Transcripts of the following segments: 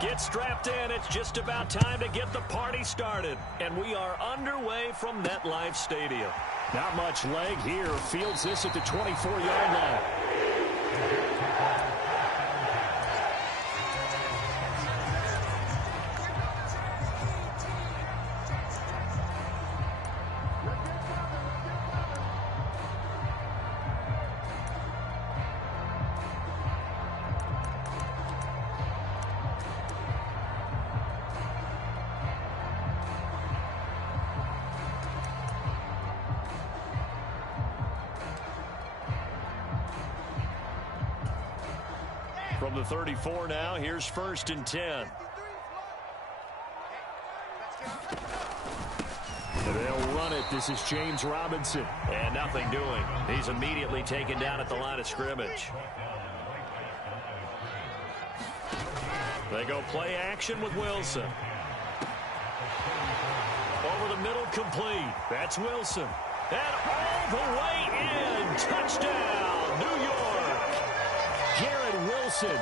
Get strapped in. It's just about time to get the party started. And we are underway from MetLife Stadium. Not much leg here. Fields this at the 24-yard line. From the 34 now, here's 1st and 10. They'll run it. This is James Robinson. And nothing doing. He's immediately taken down at the line of scrimmage. They go play action with Wilson. Over the middle, complete. That's Wilson. And all the way in. Touchdown, New York. Garrett Wilson,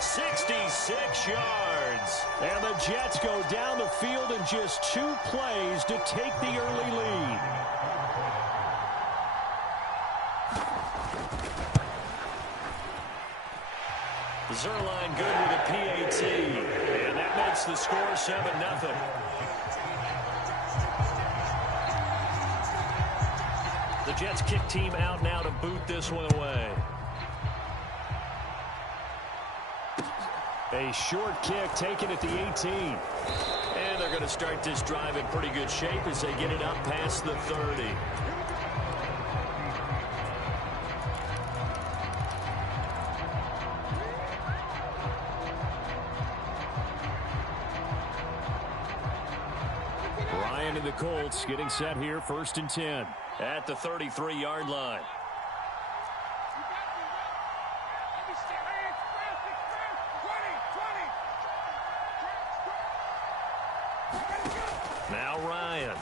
66 yards. And the Jets go down the field in just 2 plays to take the early lead. Zerline good with a PAT. And that makes the score 7-0. The Jets kick team out now to boot this one away. A short kick taken at the 18. And they're going to start this drive in pretty good shape as they get it up past the 30. Ryan and the Colts getting set here, 1st and 10. At the 33-yard line. Now Ryan.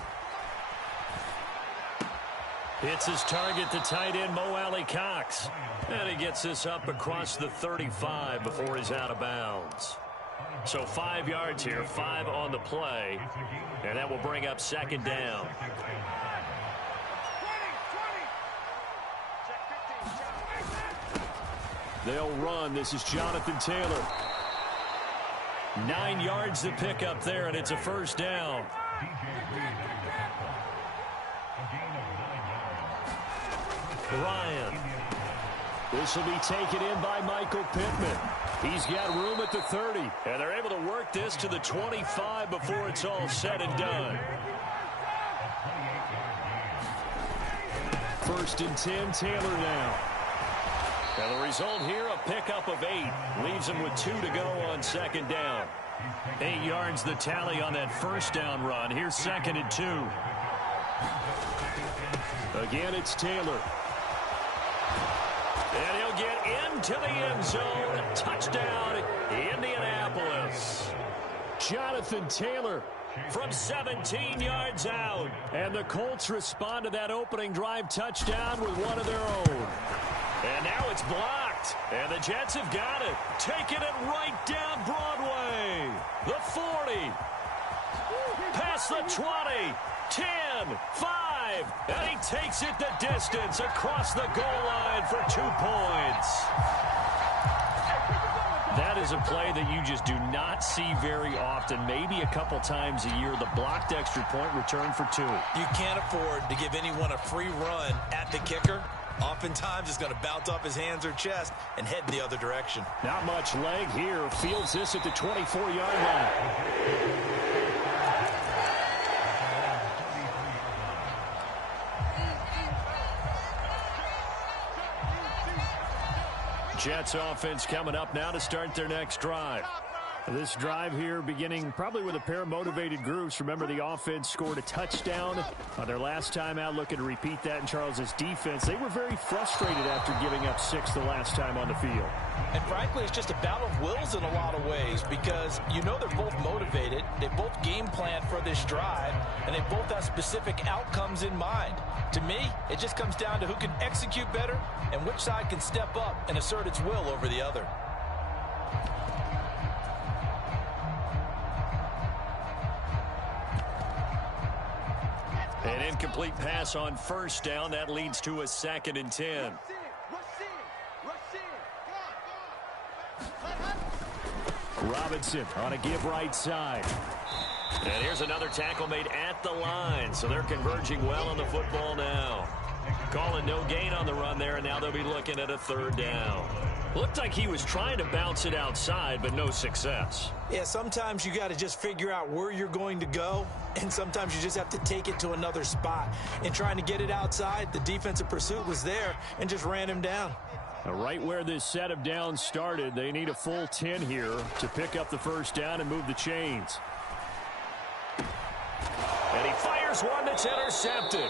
Hits his target, the tight end, Mo Alley-Cox. And he gets this up across the 35 before he's out of bounds. So 5 yards here, 5 on the play. And that will bring up 2nd down. They'll run. This is Jonathan Taylor. 9 yards to pick up there, and it's a 1st down. Ryan. This will be taken in by Michael Pittman. He's got room at the 30. And they're able to work this to the 25 before it's all said and done. 1st and 10, Taylor now. Now the result here, a pickup of 8. Leaves him with 2 to go on 2nd down. 8 yards the tally on that 1st down run. Here's 2nd and 2. Again, it's Taylor. And he'll get into the end zone. Touchdown, Indianapolis. Jonathan Taylor from 17 yards out. And the Colts respond to that opening drive touchdown with one of their own. And now it's blocked. And the Jets have got it. Taking it right down Broadway. The 40. Past the 20. 10. 5. And he takes it the distance across the goal line for 2 points. That is a play that you just do not see very often. Maybe a couple times a year. The blocked extra point return for 2. You can't afford to give anyone a free run at the kicker. Oftentimes, it's going to bounce off his hands or chest and head the other direction. Not much leg here. Fields this at the 24-yard line. Jets offense coming up now to start their next drive. This drive here beginning probably with a pair of motivated groups. Remember, the offense scored a touchdown on their last time out, looking to repeat that in Charles's defense. They were very frustrated after giving up 6 the last time on the field. And frankly, it's just a battle of wills in a lot of ways because you know they're both motivated. They both game plan for this drive, and they both have specific outcomes in mind. To me, it just comes down to who can execute better and which side can step up and assert its will over the other. An incomplete pass on first down. That leads to a 2nd and 10. Robinson on a give right side. And here's another tackle made at the line. So they're converging well on the football now. Calling no gain on the run there, and now they'll be looking at a 3rd down. Looked like he was trying to bounce it outside, but no success. Yeah, sometimes you got to just figure out where you're going to go, and sometimes you just have to take it to another spot. And trying to get it outside, the defensive pursuit was there and just ran him down. Right where this set of downs started, they need a full 10 here to pick up the 1st down and move the chains. And he fires one that's intercepted.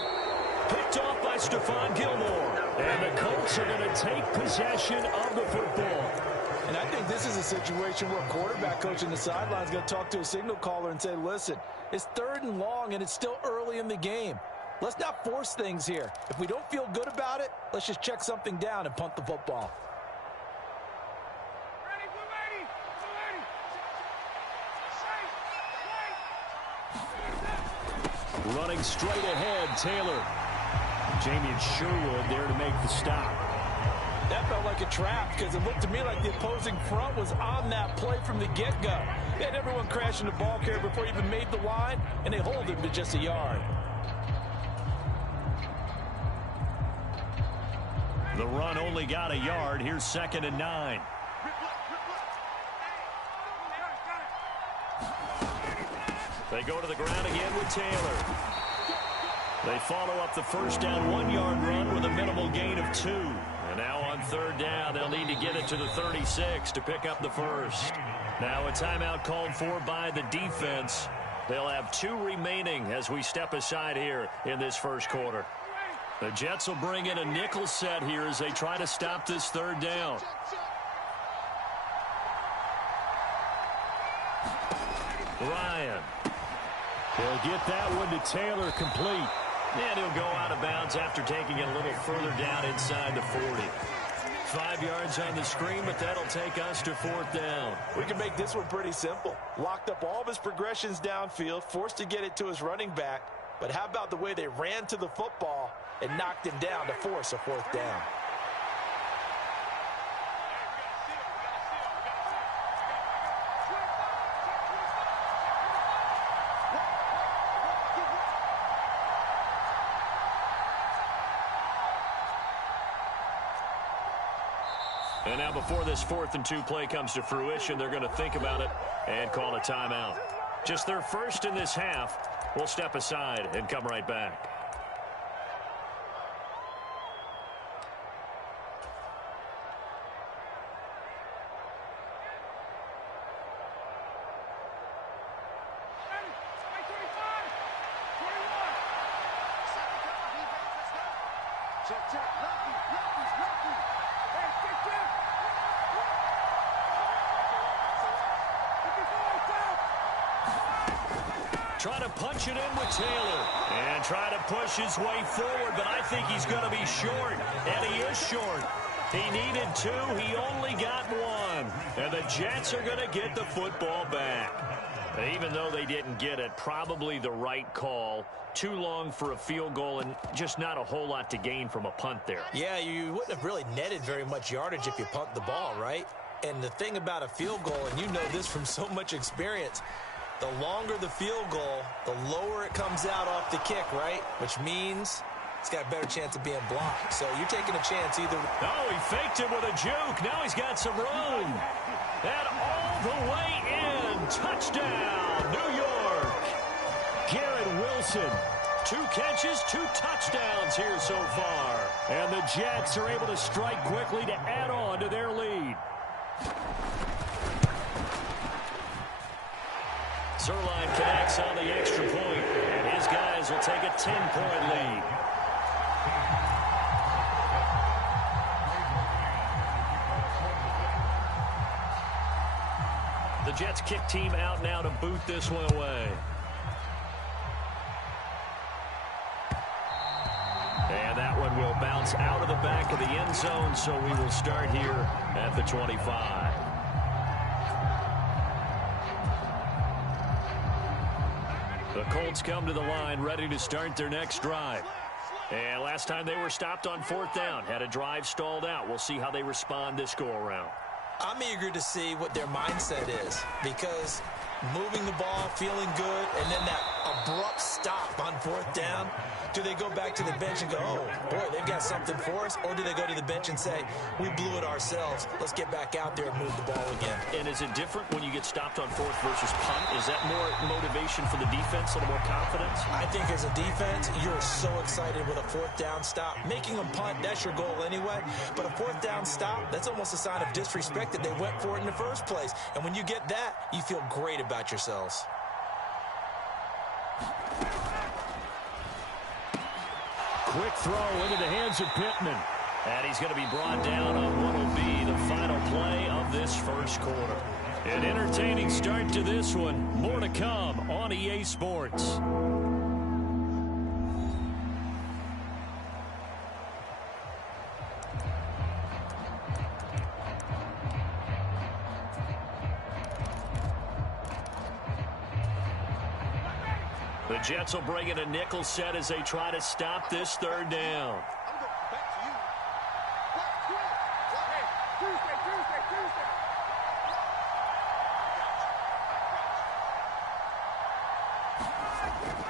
Picked off by Stephon Gilmore. And the Colts are going to take possession of the football. And I think this is a situation where a quarterback coach in the sideline is going to talk to a signal caller and say, listen, it's 3rd and long and it's still early in the game. Let's not force things here. If we don't feel good about it, let's just check something down and punt the football. Running straight ahead, Taylor. Jamie Sherwood there to make the stop. That felt like a trap because it looked to me like the opposing front was on that play from the get-go. They had everyone crashing the ball carrier before he even made the line, and they hold him to just a yard. The run only got a yard. Here's 2nd and 9. They go to the ground again with Taylor. They follow up the 1st down 1-yard run with a minimal gain of 2. And now on 3rd down, they'll need to get it to the 36 to pick up the 1st. Now a timeout called for by the defense. They'll have 2 remaining as we step aside here in this 1st quarter. The Jets will bring in a nickel set here as they try to stop this 3rd down. Ryan. They'll get that one to Taylor complete. And he'll go out of bounds after taking it a little further down inside the 40. 5 yards on the screen, but that'll take us to 4th down. We can make this one pretty simple. Locked up all of his progressions downfield, forced to get it to his running back. But how about the way they ran to the football and knocked him down to force a 4th down? And now before this 4th and 2 play comes to fruition, they're going to think about it and call a timeout. Just their 1st in this half. We'll step aside and come right back. Try to punch it in with Taylor. And try to push his way forward, but I think he's going to be short. And he is short. He needed 2. He only got 1. And the Jets are going to get the football back. And even though they didn't get it, probably the right call. Too long for a field goal and just not a whole lot to gain from a punt there. Yeah, you wouldn't have really netted very much yardage if you punt the ball, right? And the thing about a field goal, and you know this from so much experience, the longer the field goal, the lower it comes out off the kick, right? Which means it's got a better chance of being blocked. So you're taking a chance either. Oh, he faked it with a juke. Now he's got some room. And all the way in. Touchdown, New York. Garrett Wilson. 2 catches, 2 touchdowns here so far. And the Jets are able to strike quickly to add on to their lead. Zerline connects on the extra point, and his guys will take a 10-point lead. The Jets kick team out now to boot this one away. And that one will bounce out of the back of the end zone, so we will start here at the 25. The Colts come to the line, ready to start their next drive. And last time they were stopped on 4th down, had a drive stalled out. We'll see how they respond this go-around. I'm eager to see what their mindset is, because moving the ball, feeling good, and then that abrupt stop on 4th down. Do they go back to the bench and go, oh, boy, they've got something for us? Or do they go to the bench and say, we blew it ourselves. Let's get back out there and move the ball again. And is it different when you get stopped on 4th versus punt? Is that more motivation for the defense, a little more confidence? I think as a defense, you're so excited with a 4th down stop. Making them punt, that's your goal anyway. But a 4th down stop, that's almost a sign of disrespect that they went for it in the first place. And when you get that, you feel great about yourselves. Quick throw into the hands of Pittman. And he's going to be brought down on what will be the final play of this first quarter. An entertaining start to this one. More to come on EA Sports. The Jets will bring in a nickel set as they try to stop this 3rd down.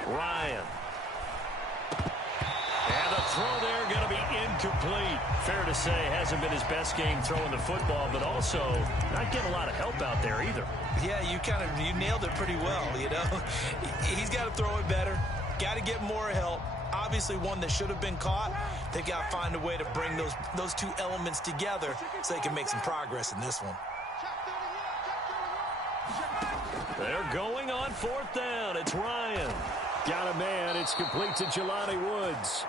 Ryan. And the throw there going to be incomplete. Fair to say, hasn't been his best game throwing the football, but also not getting a lot of help out there either. Yeah, you nailed it pretty well, you know. He's got to throw it better. Got to get more help. Obviously one that should have been caught. They got to find a way to bring those two elements together so they can make some progress in this one. They're going on 4th down. It's Ryan. Got a man. It's complete to Jelani Woods.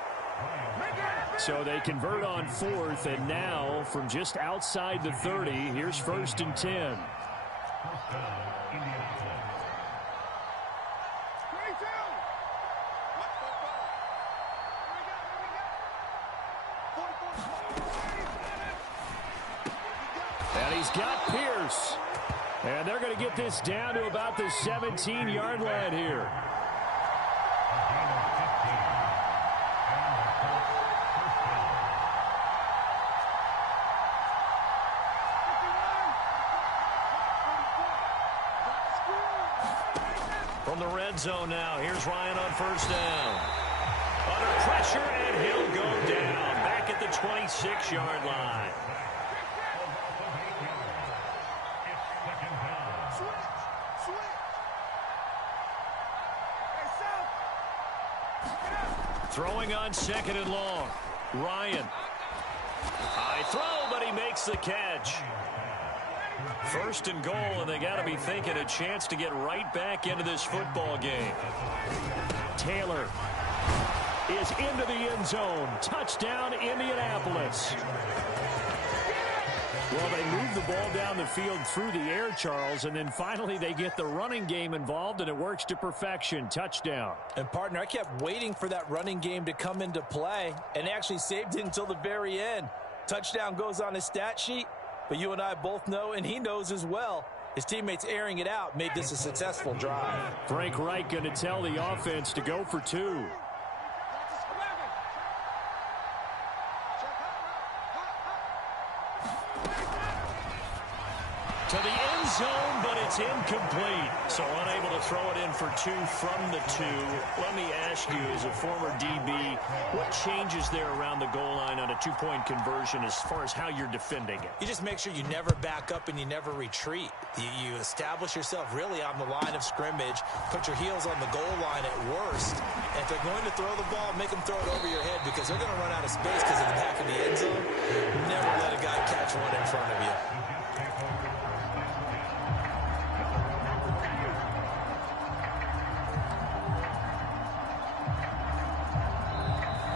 So they convert on 4th, and now from just outside the 30, here's 1st and 10. And he's got Pierce. And they're going to get this down to about the 17-yard line here. From the red zone now, here's Ryan on 1st down. Under pressure, and he'll go down. Back at the 26-yard line. Throwing on 2nd and long. Ryan. High throw, but he makes the catch. 1st and goal, and they got to be thinking a chance to get right back into this football game. Taylor is into the end zone. Touchdown, Indianapolis. Well, they move the ball down the field through the air, Charles, and then finally they get the running game involved, and it works to perfection. Touchdown. And, partner, I kept waiting for that running game to come into play, and actually saved it until the very end. Touchdown goes on his stat sheet, but you and I both know, and he knows as well, his teammates airing it out made this a successful drive. Frank Reich going to tell the offense to go for 2. To the end zone, but it's incomplete. So unable to throw it in for 2 from the 2. Let me ask you, as a former DB, what changes there around the goal line on a 2-point conversion as far as how you're defending it? You just make sure you never back up and you never retreat. You establish yourself really on the line of scrimmage, put your heels on the goal line at worst. And if they're going to throw the ball, make them throw it over your head, because they're going to run out of space because of the back of the end zone. Never let a guy catch one in front of you.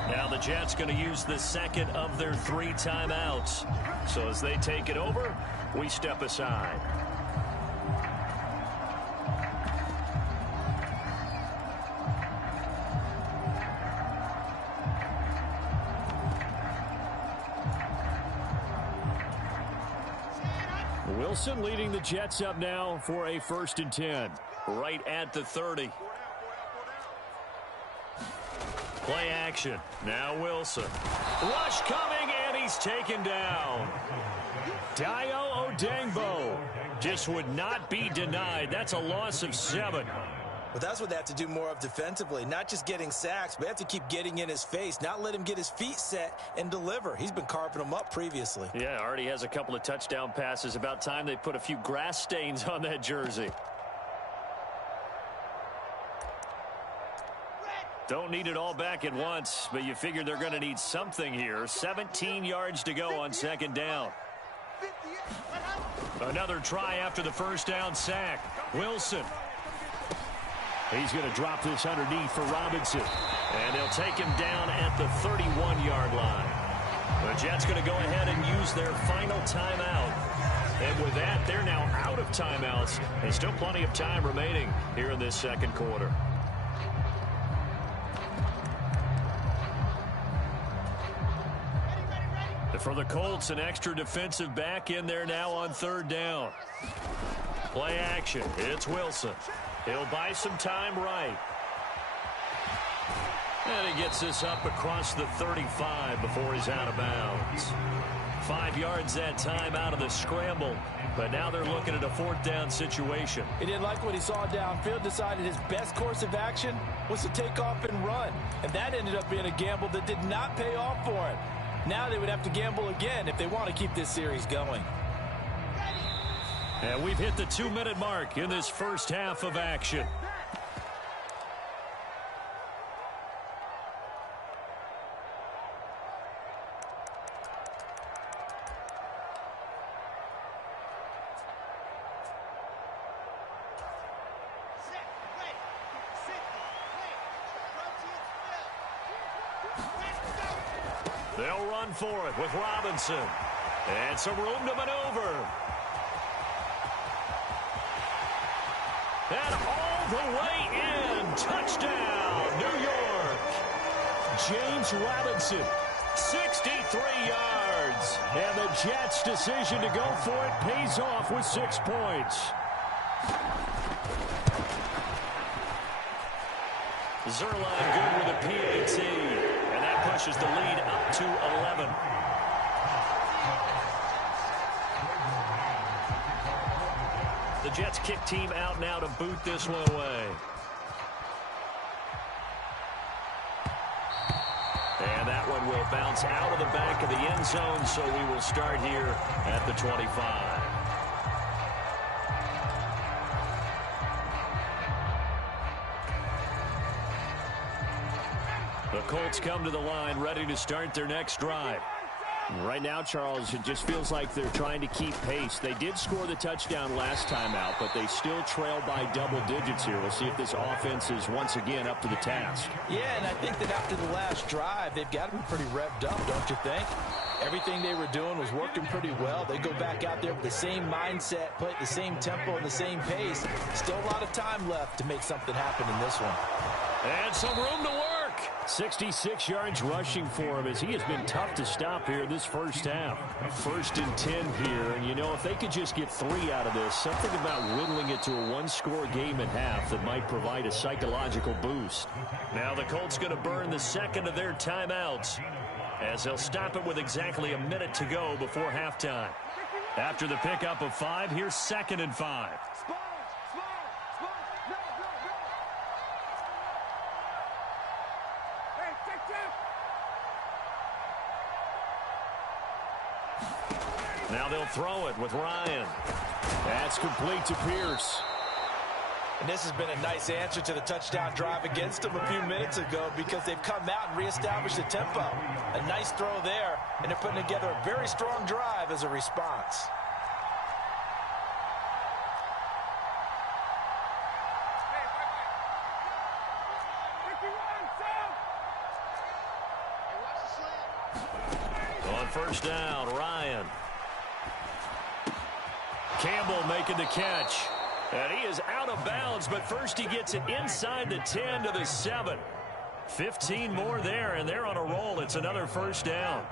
Now the Jets going to use the 2nd of their 3 timeouts. So as they take it over, we step aside. Wilson leading the Jets up now for a 1st and 10. Right at the 30. Play action. Now Wilson. Rush coming, and he's taken down. Dayo Odengbo just would not be denied. That's a loss of 7. Well, that's what they have to do more of defensively. Not just getting sacks, but they have to keep getting in his face, not let him get his feet set and deliver. He's been carving them up previously. Yeah, already has a couple of touchdown passes. About time they put a few grass stains on that jersey. Don't need it all back at once, but you figure they're going to need something here. 17 yards to go on second down. Another try after the first down sack. Wilson. He's going to drop this underneath for Robinson. And they'll take him down at the 31-yard line. The Jets going to go ahead and use their final timeout. And with that, they're now out of timeouts. There's still plenty of time remaining here in this second quarter. For the Colts, an extra defensive back in there now on third down. Play action. It's Wilson. He'll buy some time right. And he gets this up across the 35 before he's out of bounds. 5 yards that time out of the scramble. But now they're looking at a fourth down situation. He didn't like what he saw downfield, decided his best course of action was to take off and run. And that ended up being a gamble that did not pay off for him. Now they would have to gamble again if they want to keep this series going. And we've hit the 2-minute mark in this first half of action. They'll run for it with Robinson. And some room to maneuver. And all the way in. Touchdown, New York. James Robinson, 63 yards. And the Jets' decision to go for it pays off with 6 points. Zerline good with a PAT. And that pushes the lead up to 11. The Jets kick team out now to boot this one away. And that one will bounce out of the back of the end zone, so we will start here at the 25. The Colts come to the line, ready to start their next drive. Right now, Charles, it just feels like they're trying to keep pace. They did score the touchdown last time out, but they still trail by double digits here. We'll see if this offense is once again up to the task. Yeah, and I think that after the last drive, they've got to be pretty revved up, don't you think? Everything they were doing was working pretty well. They go back out there with the same mindset, play at the same tempo and the same pace. Still a lot of time left to make something happen in this one. And some room to work. 66 yards rushing for him as he has been tough to stop here this first half. 1st and 10 here, and you know, if they could just get 3 out of this, something about whittling it to a one-score game at half that might provide a psychological boost. Now the Colts going to burn the second of their timeouts as they'll stop it with exactly a minute to go before halftime. After the pickup of 5, here's 2nd and 5. Now they'll throw it with Ryan. That's complete to Pierce. And this has been a nice answer to the touchdown drive against them a few minutes ago because they've come out and reestablished the tempo. A nice throw there, and they're putting together a very strong drive as a response. On first down, Ryan. Campbell making the catch. And he is out of bounds, but first he gets it inside the 10 to the 7. 15 more there, and they're on a roll. It's another first down.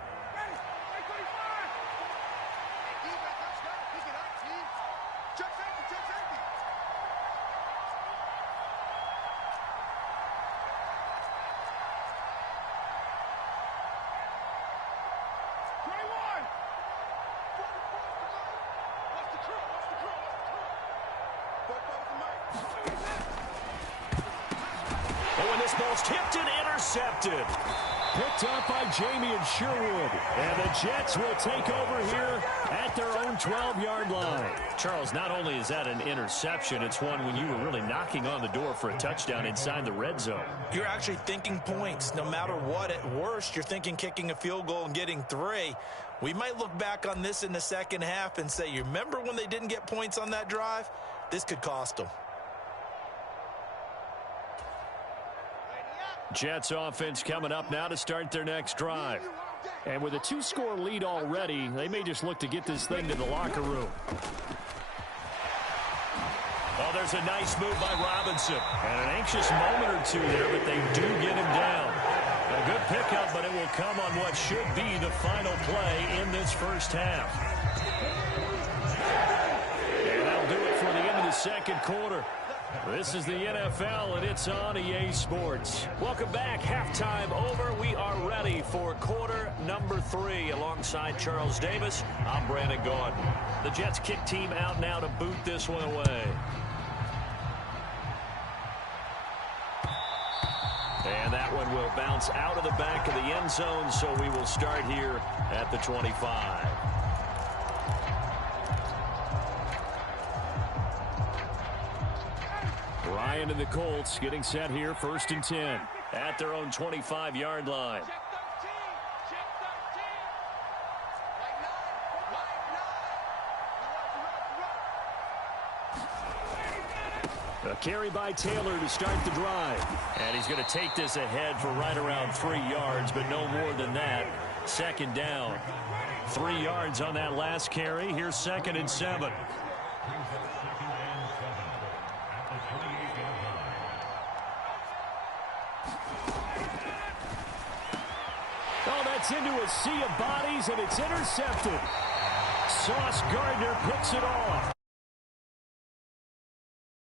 almost tipped and intercepted. Picked up by Jamie and Sherwood. And the Jets will take over here at their own 12-yard line. Charles, not only is that an interception, it's one when you were really knocking on the door for a touchdown inside the red zone. You're actually thinking points. No matter what, at worst, you're thinking kicking a field goal and getting 3. We might look back on this in the second half and say, you remember when they didn't get points on that drive? This could cost them. Jets offense coming up now to start their next drive. And with a 2-score lead already, they may just look to get this thing to the locker room. Oh, there's a nice move by Robinson. And an anxious moment or two there, but they do get him down. A good pickup, but it will come on what should be the final play in this first half. And that'll do it for the end of the second quarter. This is the NFL, and it's on EA Sports. Welcome back. Halftime over. We are ready for quarter number 3. Alongside Charles Davis, I'm Brandon Gordon. The Jets kick team out now to boot this one away. And that one will bounce out of the back of the end zone, so we will start here at the 25. Ryan and the Colts getting set here, 1st and 10 at their own 25-yard line. A carry by Taylor to start the drive. And he's going to take this ahead for right around 3 yards, but no more than that. 2nd down. 3 yards on that last carry. Here's 2nd and 7. Oh, that's into a sea of bodies, and it's intercepted. Sauce Gardner picks it off.